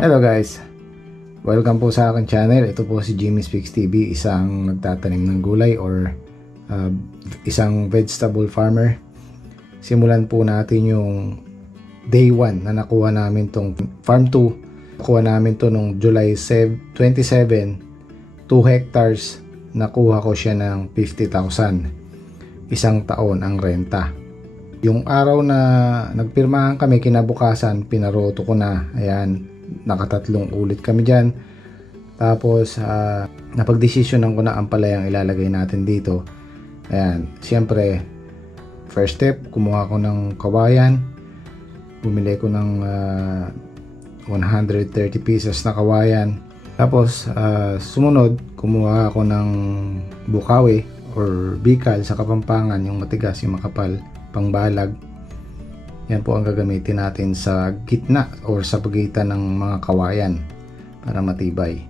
Hello guys, welcome po sa aking channel. Ito po si Jimmy Speaks TV, isang nagtatanim ng gulay or isang vegetable farmer. Simulan po natin yung day 1 na nakuha namin tong farm 2. Nakuha namin to nung July 27, 2 hectares. Nakuha ko siya ng 50,000. Isang taon ang renta. Yung araw na nagpirmahan kami, kinabukasan pinaroto ko na. Ayan, nakatatlong ulit kami dyan. Tapos napagdesisyonan ko na ang palayang ilalagay natin dito. Ayan, siyempre first step, kumuha ko ng kawayan. Bumili ko ng 130 pieces na kawayan. Tapos sumunod, kumuha ako ng bukawi or bikal sa Kapampangan, yung matigas, yung makapal, pangbalag. Yan po ang gagamitin natin sa gitna or sa pagitan ng mga kawayan para matibay.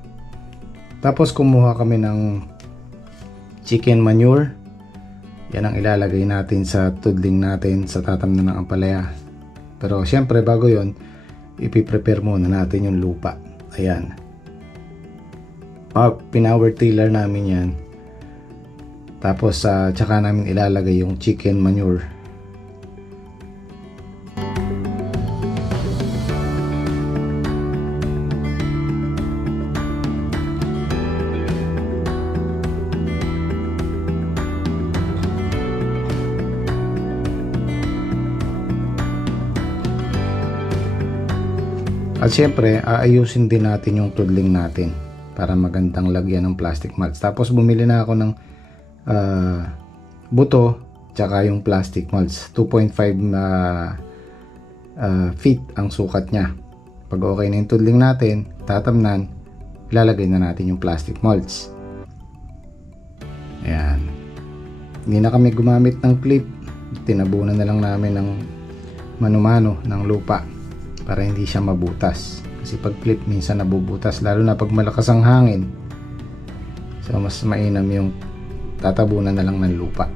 Tapos kumuha kami ng chicken manure. Yan ang ilalagay natin sa tudling natin sa tatamnan ng ampalaya. Pero syempre bago yon, ipiprepare muna natin yung lupa. Ayan. Pinower tiller namin yan. Tapos tsaka namin ilalagay yung chicken manure. At syempre, aayusin din natin yung tudling natin para magandang lagyan ng plastic mulch. Tapos bumili na ako ng buto tsaka yung plastic mulch. 2.5 feet ang sukat niya. Pag okay na yung tudling natin, tatamnan, ilalagay na natin yung plastic mulch. Ayan. Hindi na kami gumamit ng clip. Tinabunan na lang namin ng mano-mano ng lupa para hindi siya mabutas. Kasi pag clip minsan nabubutas, lalo na pag malakas ang hangin. So mas mainam yung tatabunan na lang ng lupa.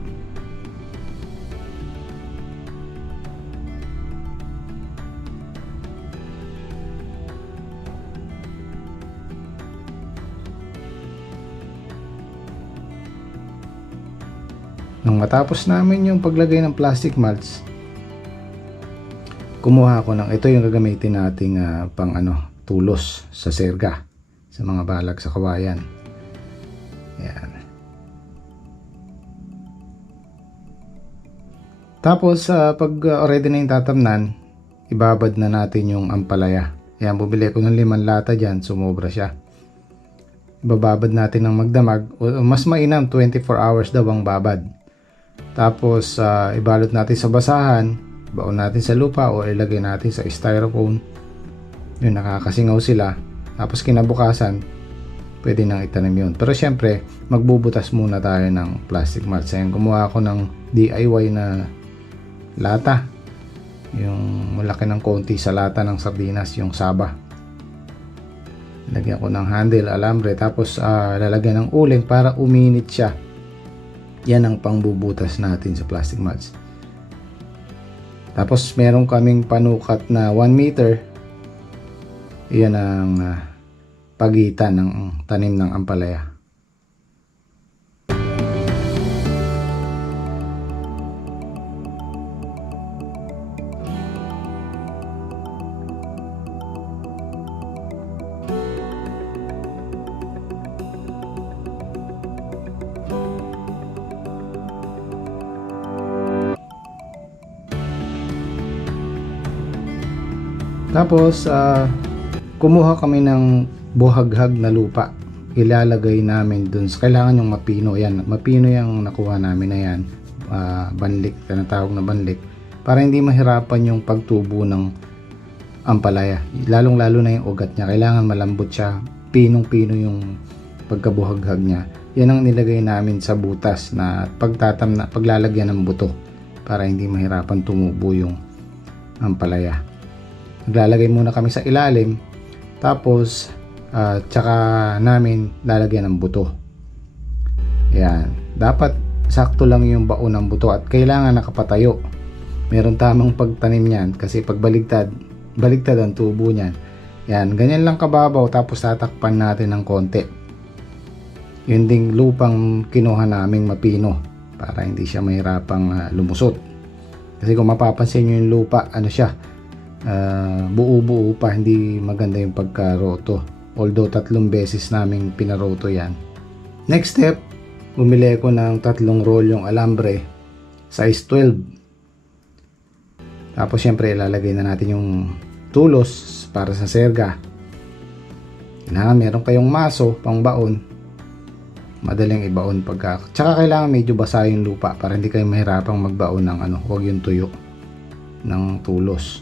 Nung matapos namin yung paglagay ng plastic mulch, kumuha ako ng, ito yung gagamitin nating pang tulos sa serga, sa mga balag sa kawayan. Ayan. Tapos pag already na yung tatamnan, ibabad na natin yung ampalaya. Ayan, bumili ko ng 5 lata dyan, sumobra siya. Ibababad natin ng magdamag, mas mainam 24 hours daw ang babad. Tapos ibalot natin sa basahan, baon natin sa lupa o ilagay natin sa styrofoam. Yun, nakakasingaw sila. Tapos kinabukasan, pwede nang itanim yun. Pero syempre, magbubutas muna tayo ng plastic mulch. Ayan, gumawa ako ng DIY na lata. Yung malaki ng konti sa lata ng sardinas, yung saba. Lagyan ko ng handle, alambre, tapos lalagyan ng uling para uminit siya. Yan ang pangbubutas natin sa plastic mulch. Tapos meron kaming panukat na 1 meter. Iyan ang pagitan ng tanim ng ampalaya. Tapos kumuha kami ng buhaghag na lupa. Ilalagay namin dun. Kailangan yung mapino. Yan, mapino yung nakuha namin na yan. Banlik, tinatawag na banlik. Para hindi mahirapan yung pagtubo ng ampalaya. Lalong lalo na yung ugat niya. Kailangan malambot siya. Pinong-pino yung pagkabuhaghag niya. Yan ang nilagay namin sa butas na paglalagyan ng buto. Para hindi mahirapan tumubo yung ampalaya. Naglalagay muna kami sa ilalim, tapos tsaka namin lalagyan ng buto. Ayan, dapat sakto lang yung baon ng buto at kailangan nakapatayo. Meron tamang pagtanim niyan kasi pag baligtad ang tubo niyan, Yan, ganyan lang kababaw, tapos tatakpan natin ng konti. Yun ding lupang kinuha naming mapino para hindi siya mahirapang lumusot. Kasi kung mapapansin nyo yung lupa, ano siya, buo-buo pa, hindi maganda yung pagkaroto. Although 3 beses naming pinaroto yan. Next step, bumili ko ng 3 rolyong alambre, size 12. Tapos syempre ilalagay na natin yung tulos para sa serga. Kailangan meron kayong maso pang baon. Madaling ibaon pagka. Tsaka kailangan medyo basa yung lupa para hindi kayo mahirapang magbaon ng huwag yung tuyo ng tulos.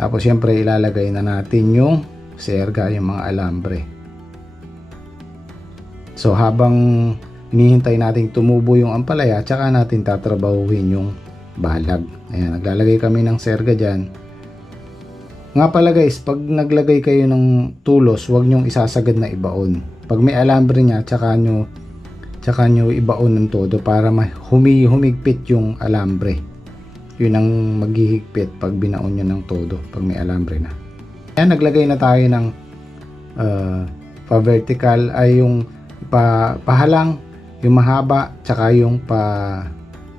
Tapos syempre ilalagay na natin yung serga, yung mga alambre. So habang hinihintay nating tumubo yung ampalaya, tsaka natin tatrabahuhin yung balag. Ayan, naglalagay kami ng serga dyan. Nga pala guys, pag naglagay kayo ng tulos, huwag nyong isasagad na ibaon. Pag may alambre niya, tsaka nyo ibaon ng todo para humigpit yung alambre. Yun ang maghihigpit pag binaon nyo ng todo, pag may alambre na. Ayan, naglagay na tayo ng pa-vertical, ay yung pahalang, yung mahaba, tsaka yung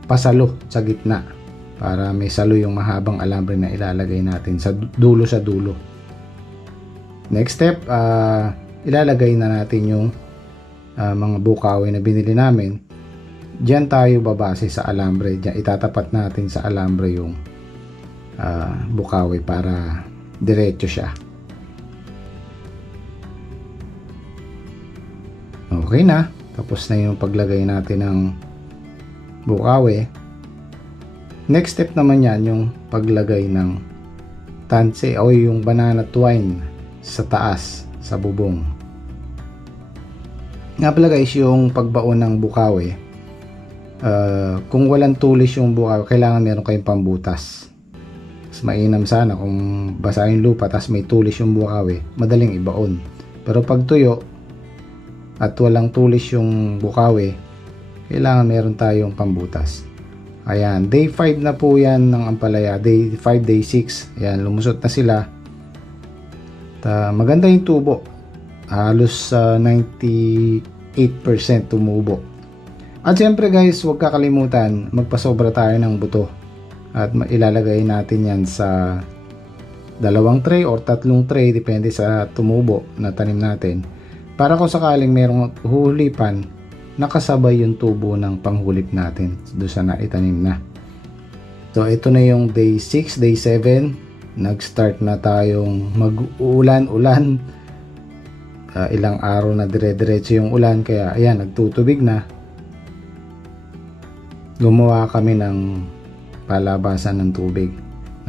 pasalo sa gitna. Para may salo yung mahabang alambre na ilalagay natin sa dulo. Next step, ilalagay na natin yung mga bukawi na binili namin. Diyan tayo babase sa alambre. Diyan itatapat natin sa alambre yung bukawi para diretso siya. Okay na. Tapos na yung paglagay natin ng bukawi. Next step naman yan, yung paglagay ng tanse o yung banana twine sa taas, sa bubong. Nga pala guys, yung pagbaon ng bukawi, kung walang tulis yung bukawi, kailangan meron kayong pambutas. Mas mainam sana kung basa yung lupa tas may tulis yung bukawi, madaling ibaon. Pero pag tuyo at walang tulis yung bukawi, kailangan meron tayong pambutas. Ayan, day 5 na po yan ng ampalaya. Day 5, day 6. Ayan, lumusot na sila. Maganda yung tubo. Halos 98% tumubo. At syempre guys, huwag kakalimutan, magpasobra tayo ng buto. At ilalagay natin yan sa 2 tray or 3 tray, depende sa tumubo na tanim natin. Para kung sakaling merong huhulipan, nakasabay yung tubo ng panghulip natin doon sa naitanim na. So ito na yung day 6, day 7. Nag-start na tayong mag-ulan-ulan. Ilang araw na dire-diretso yung ulan, kaya ayan, nagtutubig na. Gumawa kami ng palabasan ng tubig.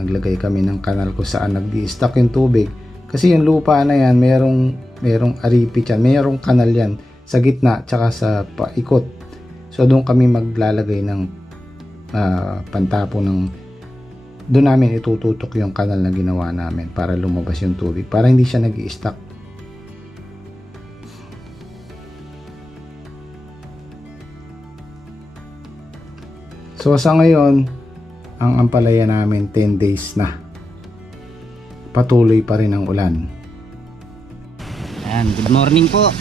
Naglagay kami ng kanal kung saan nag-i-stock yung tubig. Kasi yung lupa na yan, merong aripit yan, merong kanal yan sa gitna tsaka sa paikot. So doon kami maglalagay ng pantapo ng doon namin itututok yung kanal na ginawa namin para lumabas yung tubig, para hindi siya nag-i-stack. So sa ngayon, ang ampalaya namin 10 days na. Patuloy pa rin ang ulan. Ayan, good morning po.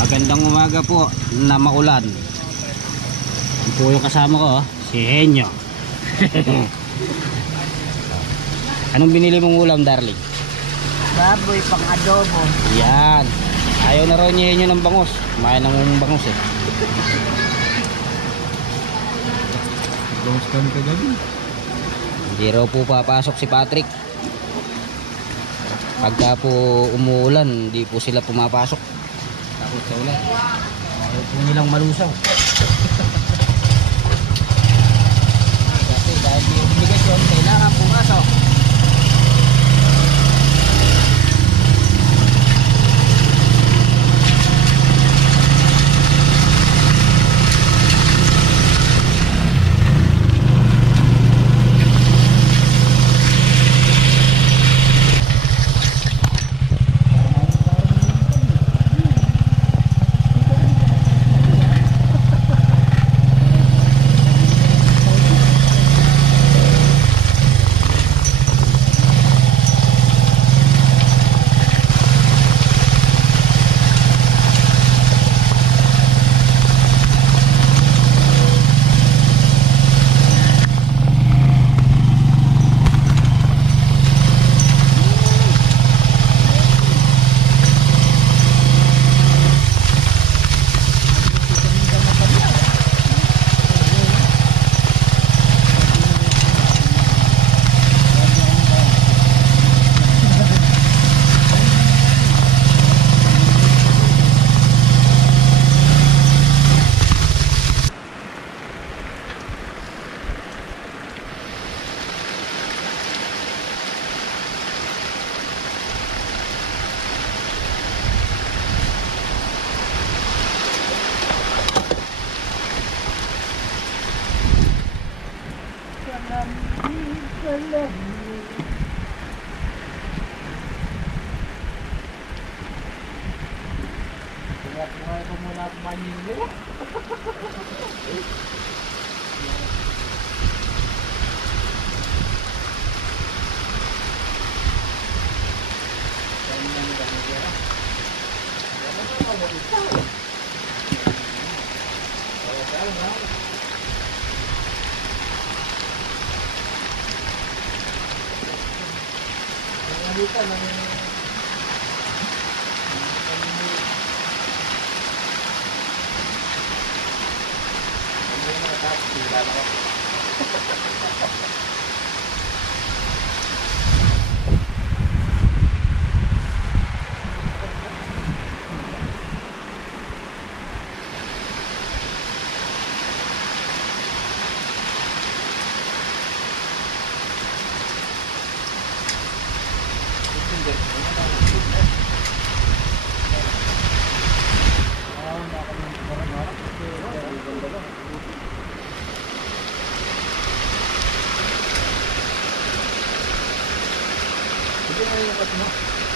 Magandang umaga po na maulan. Yan po yung kasama ko, si Henyo. Anong binili mong ulam, darling? Baboy pang adobo. Yan. Ayaw na raw niya Henyo ng bangus. Kumain ng bangus eh. Bangus kami kagabi. Hindi raw po papasok si Patrick. Pagka po umuulan, hindi po sila pumapasok. Takot sa ulan. Ayaw po nilang malusaw. Kasi dahil may obligasyon, kailangan pumasok.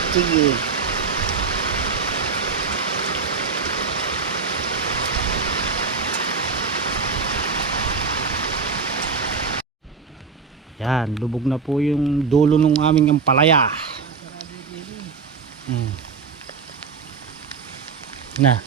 Sige. Yan, lubog na po yung dulo ng aming ampalaya. Na.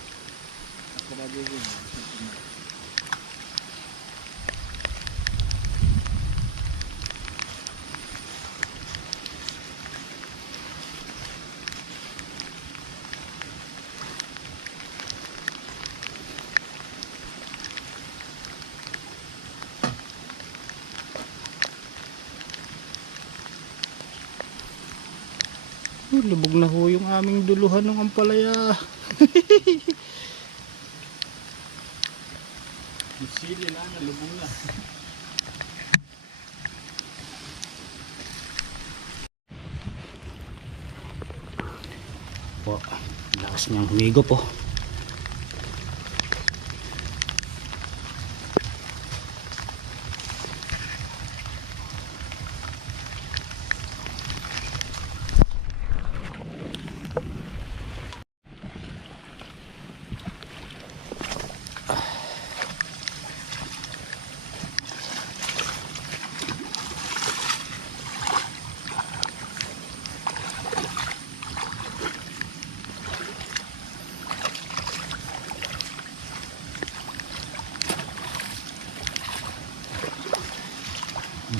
Lubog na ho yung aming duluhan ng ampalaya. Sili na, lubog na. Po, lakas niyang humigo po.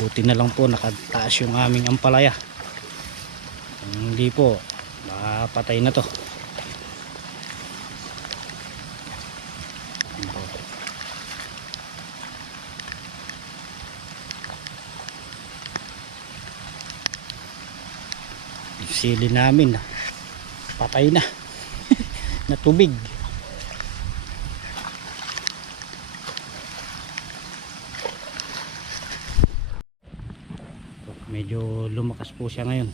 Buti na lang po nakataas yung aming ampalaya. Hindi po, makapatay na to. Yung sili namin patay na. Natubig. Medyo lumakas po siya ngayon.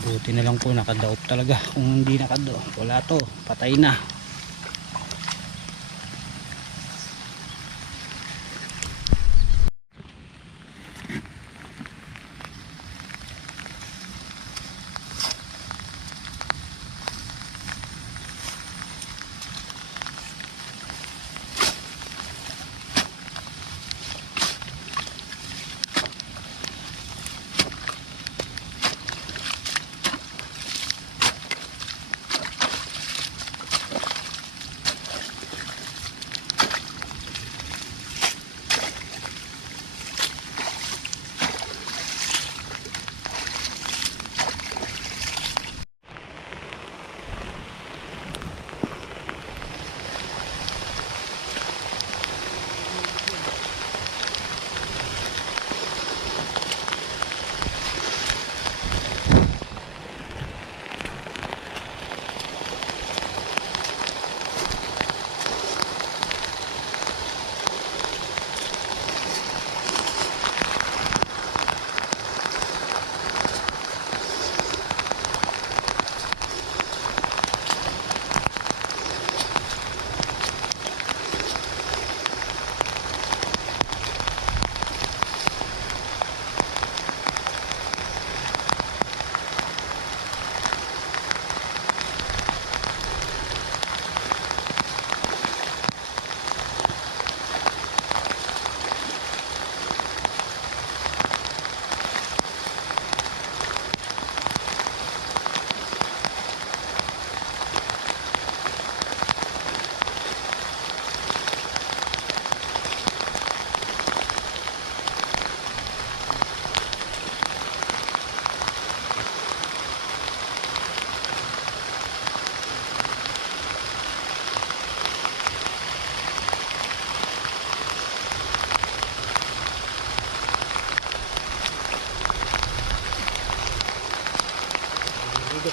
Buti na lang po nakadaop talaga. Kung hindi nakadaop, wala to, patay na.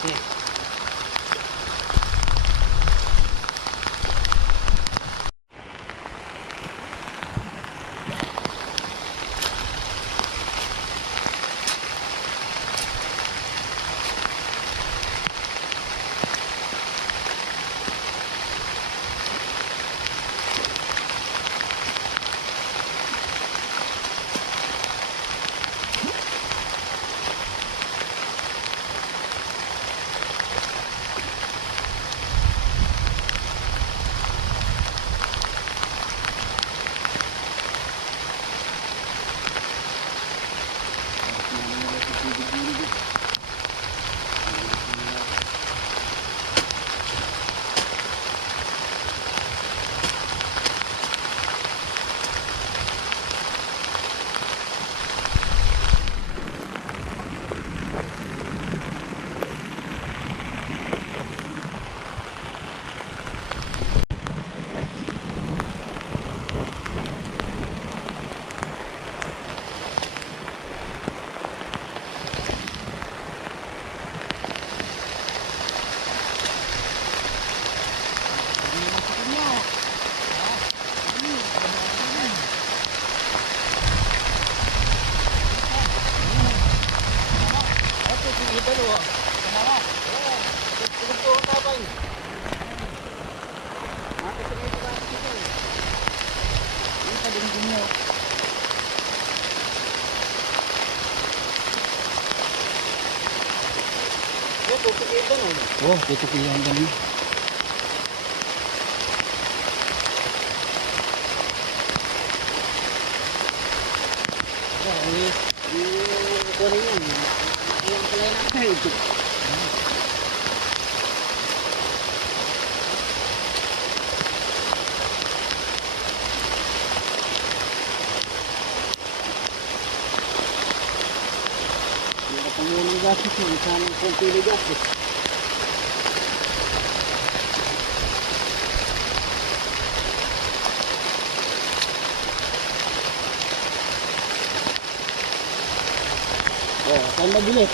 malaki. Oh, tutukin yan ganun. Pangulong gastos mo, isang konti gastos. Oh, saan mabili?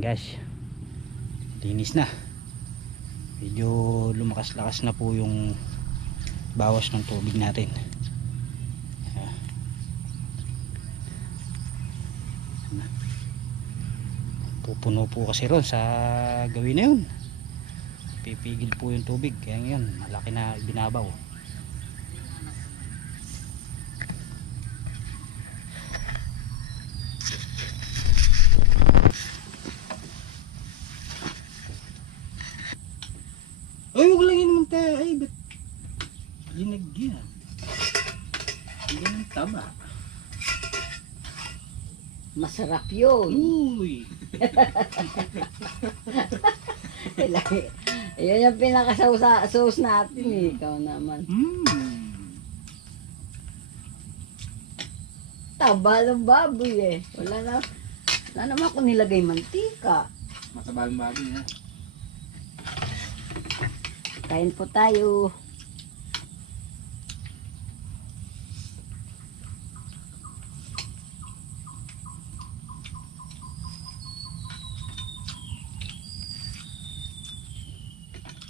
Guys, linis na. medyo lumakas-lakas na po yung bawas ng tubig natin. Pupuno po kasi ron sa gawin na yun, pipigil po yung tubig, kaya ngayon malaki na binabaw. Ay, huwag lang yun naman tayo. Ay, ba't ginagyan? Yan ang taba. Masarap yun. Uy! Ayun yung pinaka-sauce natin eh. Ikaw naman. Taba ng baboy eh. Wala naman ako nilagay mantika. Matabal baboy na. Kain po tayo.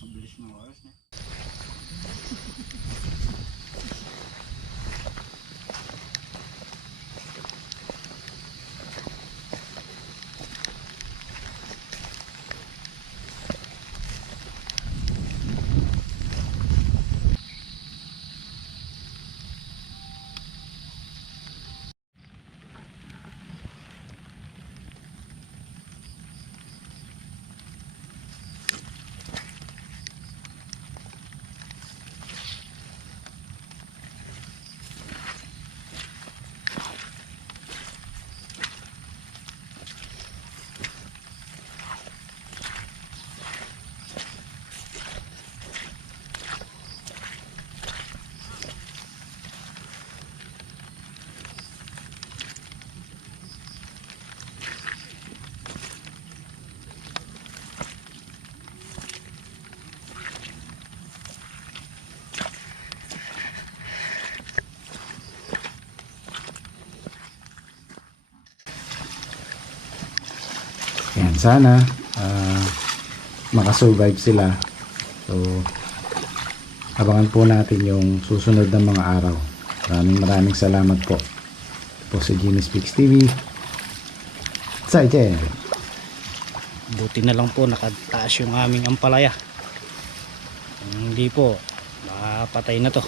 Mabilis ng oras na. Yan, sana makasurvive sila. So abangan po natin yung susunod na mga araw. Maraming salamat po. Po si Jimmy Speaks TV. Zaijian. Buti na lang po nakataas yung aming ampalaya. Kung hindi po, baka patay na to.